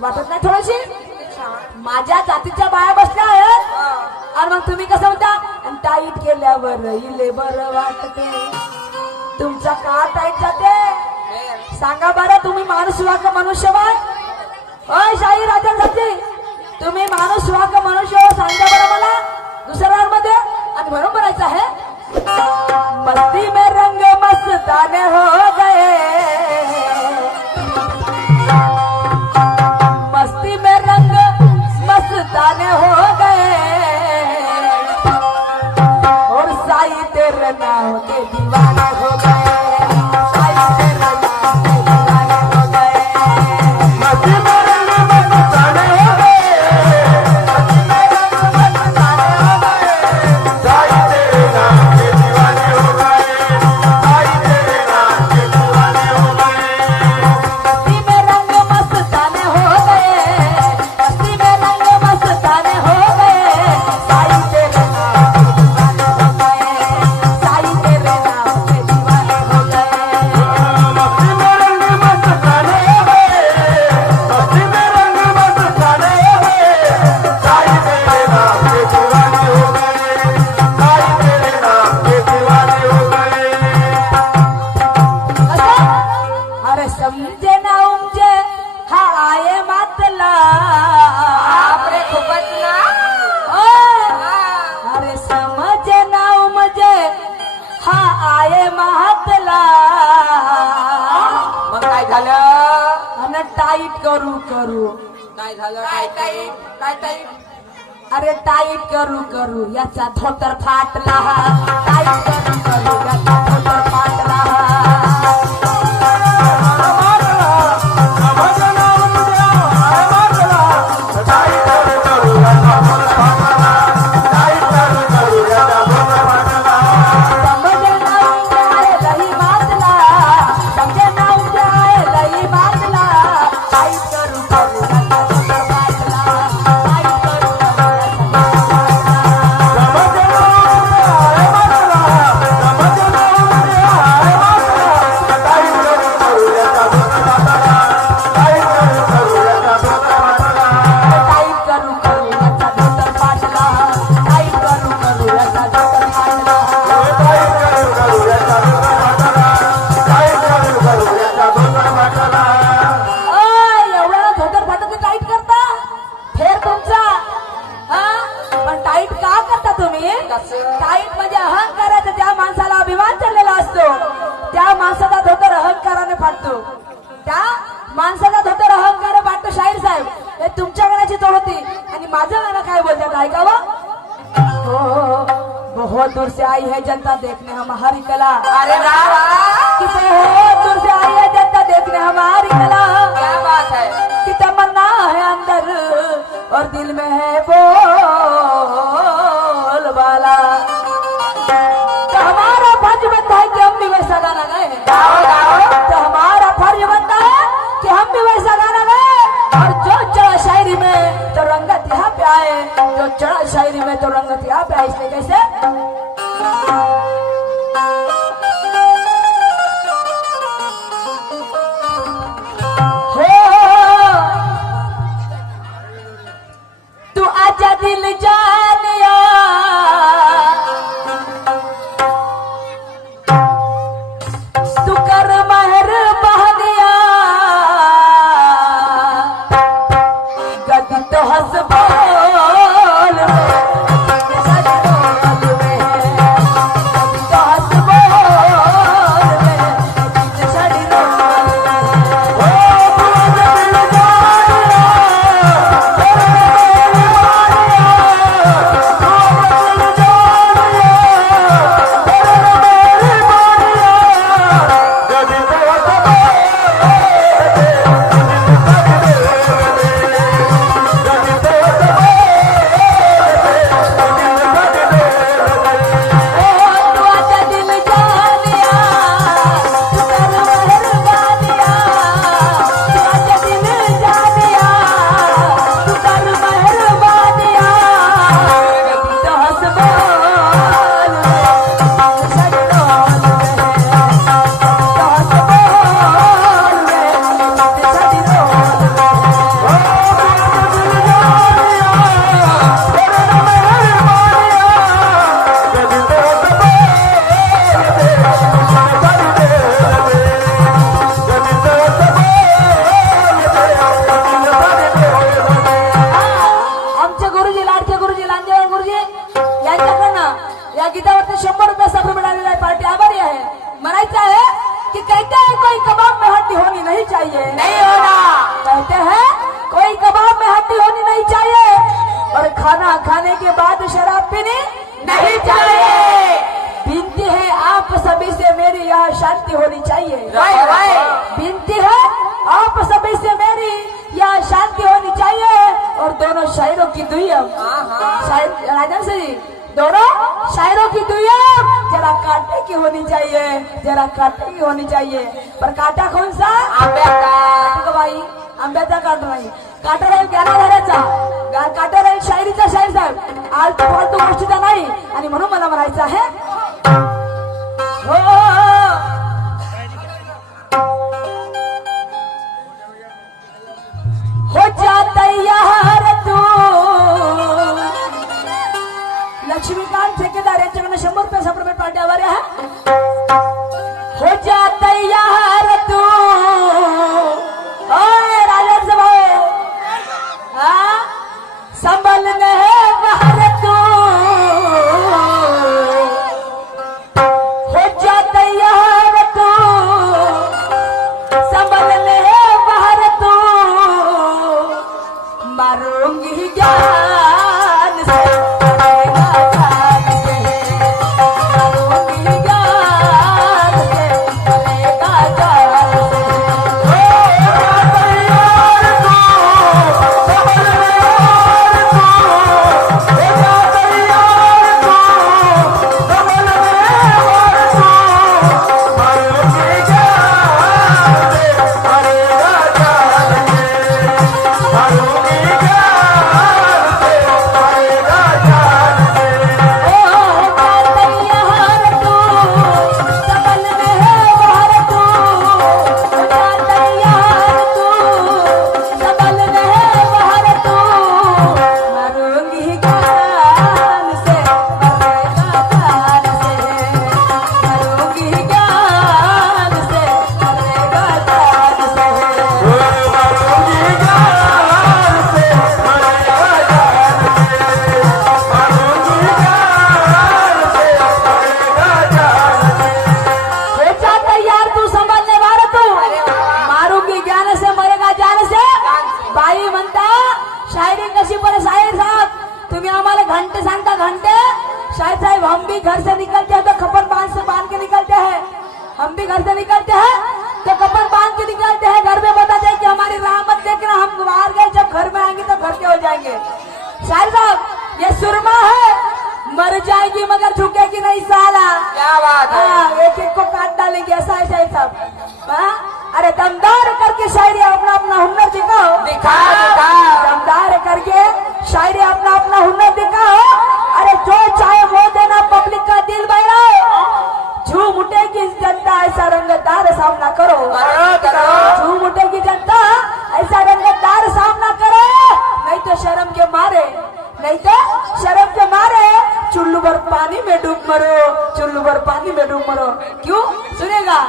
वाटत नाही थोडीशी? माझ्या जातीच्या बाया बसल्या आहेत. आणि मग तुम्ही कसं म्हणता? टाईट केल्यावर इले बर वाटते. तुमचा का टाईट जाते? सांगा बरं तुम्ही माणूस वा का मनुष्य बाय शाही राजा जाते काय झालं? आणि टाईप करू करू. काय झालं? काय टाईट काय अरे टाईप करू करू. याचा धोतर फाटला. टाईप करू करू. याचा धोतर फाटला. स्थायिक म्हणजे अहंकाराचा ज्या माणसाला अभिमान चाललेला असतो. त्या माणसाचा धोतर अहंकाराने फाटतो. त्या माणसाचा धोतर अहंकार फाटतो शाहीर साहेब. हे तुमच्या गाण्याची तोड होती. आणि माझं गाणं काय बोलतात ऐकावं? बहुत दूर से आई है जनता देखने हमारी कला. अरे कि बहुत दूर से आई है जनता देखने हमारी कला. क्या बात है. कि तमन्ना है अंदर और दिल में है वो. के बाद शराब पीने नहीं चाहिए विनती है आप सभी से मेरी यहाँ शांति होनी चाहिए। विनती है आप सभी से मेरी यहाँ शांति होनी चाहिए। और दोनों शायरों की दुयम हाँ हाँ। शायर राजन सिंह जी दोनों शायरों की दुयम जरा कांटे की होनी चाहिए। जरा कांटे की होनी चाहिए। पर कांटा कौन सा? का बाई आंब्याचा कांटा नाही काटा ज्ञानाधाराचा गा- शायरीचा शाहीर साहेब. आलतू फालतू गोष्टीचा नाही आणि म्हणून मला म्हणायचं आहे हो हो तयार तू. लक्ष्मीकांत ठेकेदार यांच्याकडनं शंभर रुपये सप्रेमेंट पाट्यावर आहे. हो जा तयार संभलने हम भी घर से निकलते हैं तो कपड़ बाँध के निकलते हैं घर में बताते हैं कि हमारी रामत देखना हम बाहर गए जब घर में आएँगे तो घर के हो जाएँगे। शायद साहब ये सुरमा है मर जाएगी मगर झुकेगी नहीं साला। क्या बात है? हाँ, एक एक को काट डालेंगे ऐसा है शायद साहब। हाँ? अरे दमदार करके शायरी अपना अपना हुनर दिखाओ। दिखा दिखा। दमदार करके शायरी शर्म के मारे नहीं तो शर्म के मारे चुल्लू भर पानी में डूब मरो चुल्लू भर पानी में डूब मरो। क्यों? सुनेगा?